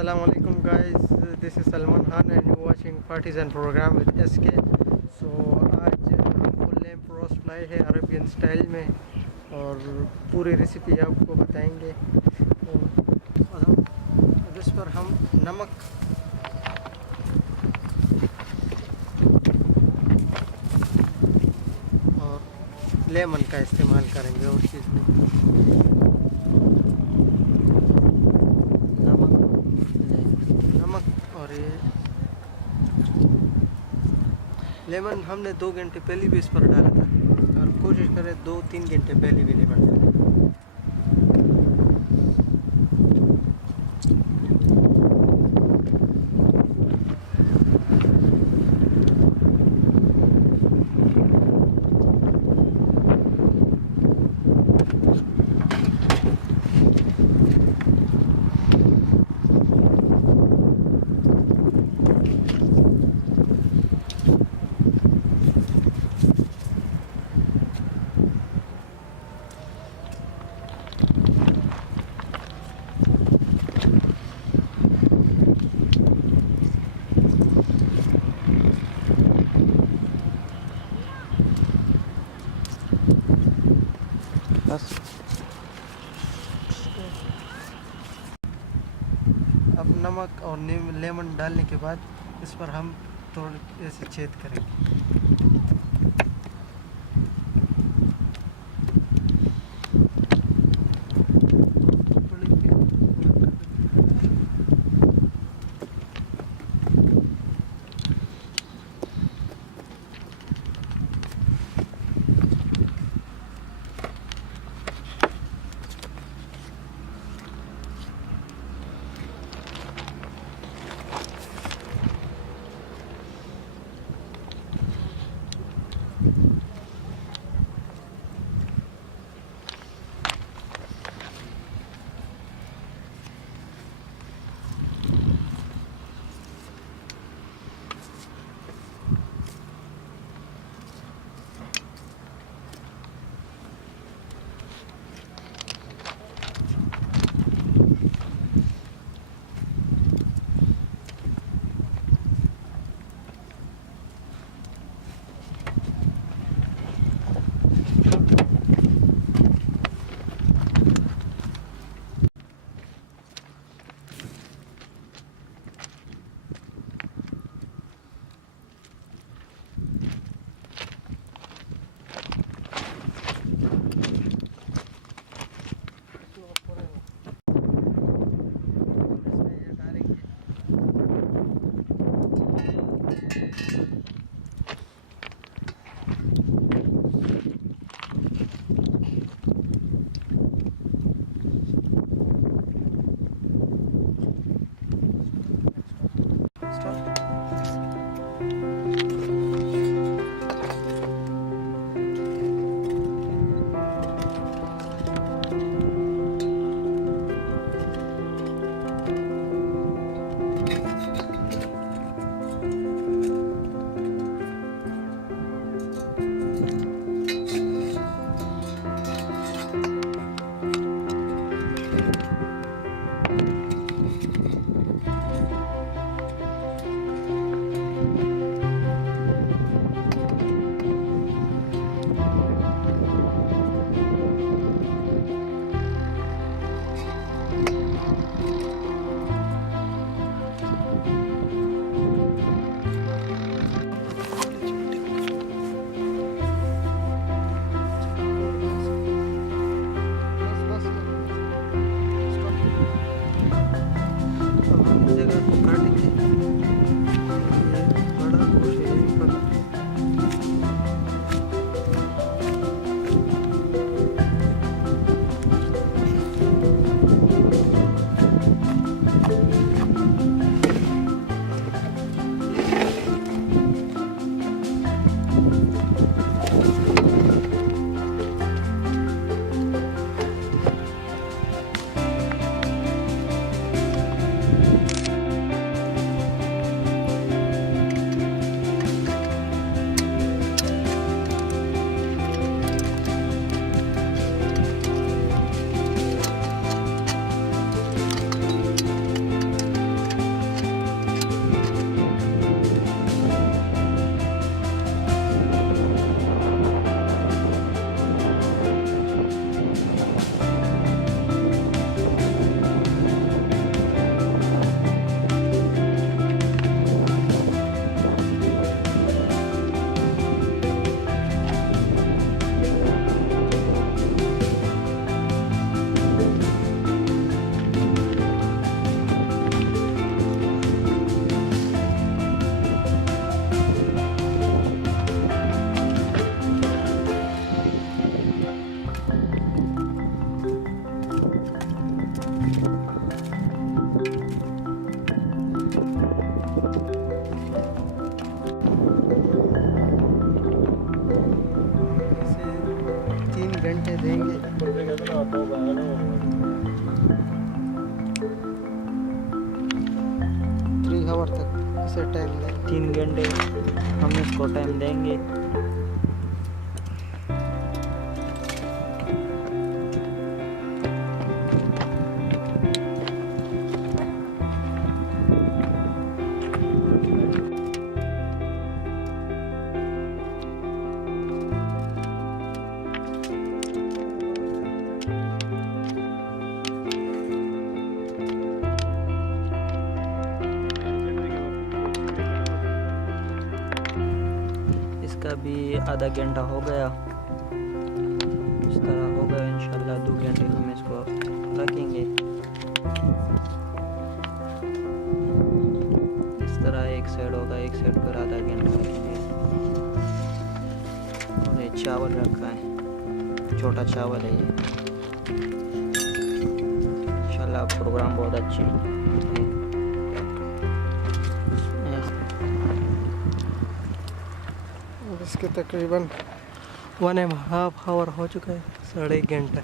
Assalamu alaikum guys, this is Salman Khan and you're watching Partisan program with SK. So आज हम full lamp roast बनाए हैं Arabian style में और पूरी रेसिपी आपको बताएंगे। तो इस पर हम नमक और लेमन का इस्तेमाल करेंगे और चीज़ में नमक और ये लेमन हमने 2 घंटे पहले भी इस पर डाला था और कोशिश करें 2-3 घंटे पहले भी लेमन डालें। बस अब नमक और लेमन डालने के बाद इस पर हम थोड़ा ऐसे छेद करेंगे। घंटे देंगे। 3 आवर तक इसे टाइम देंगे। 3 घंटे हम इसको टाइम देंगे। इसका भी आधा घंटा हो गया। इस तरह हो गया। इंशाल्लाह 2 घंटे हम इसको रखेंगे। इस तरह एक साइड होगा, एक साइड पर आधा घंटा रखेंगे। और ये चावल रखा है, छोटा चावल है ये। इंशाल्लाह प्रोग्राम बहुत अच्छी है। इसके तकरीबन 1.5 आवर हो चुका है, 1.5 घंटा।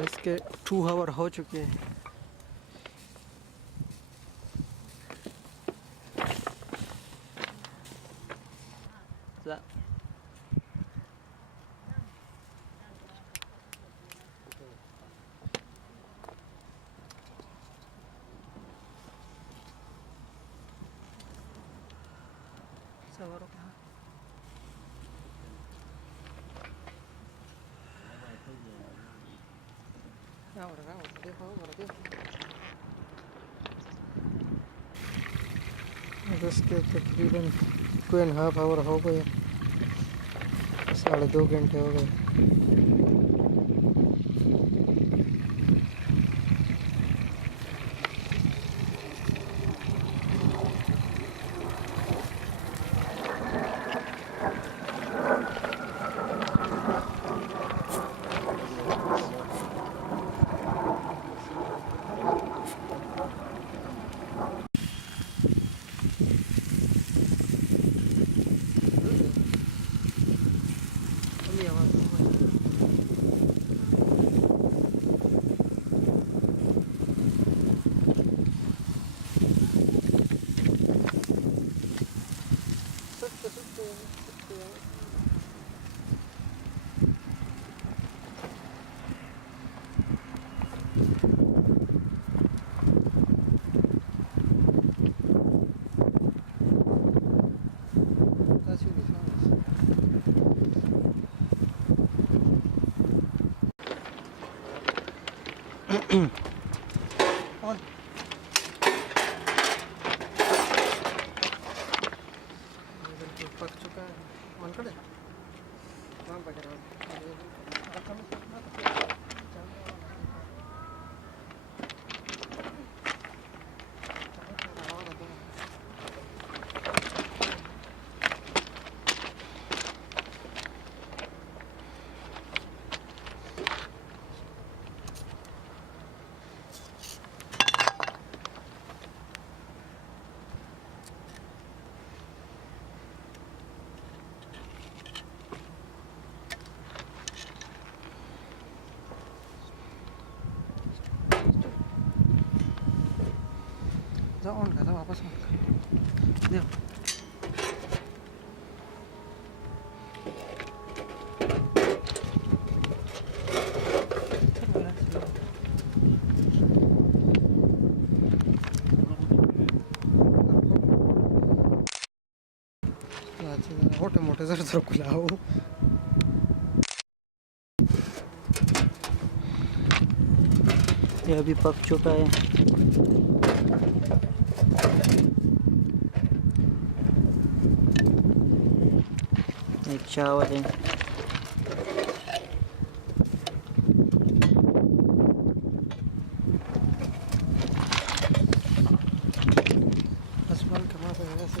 इसके 2 आवर हो चुके हैं। इसके तकरीबन 2.5 आवर हो गए, 2.5 घंटे हो गए। पक चुका है मन करे ऑन कर वापस ऑन कर देखो मोटे मोटे जर जर खुलाओ ये अभी पक चुका है। एक चावल है। असमान कमा तो ऐसे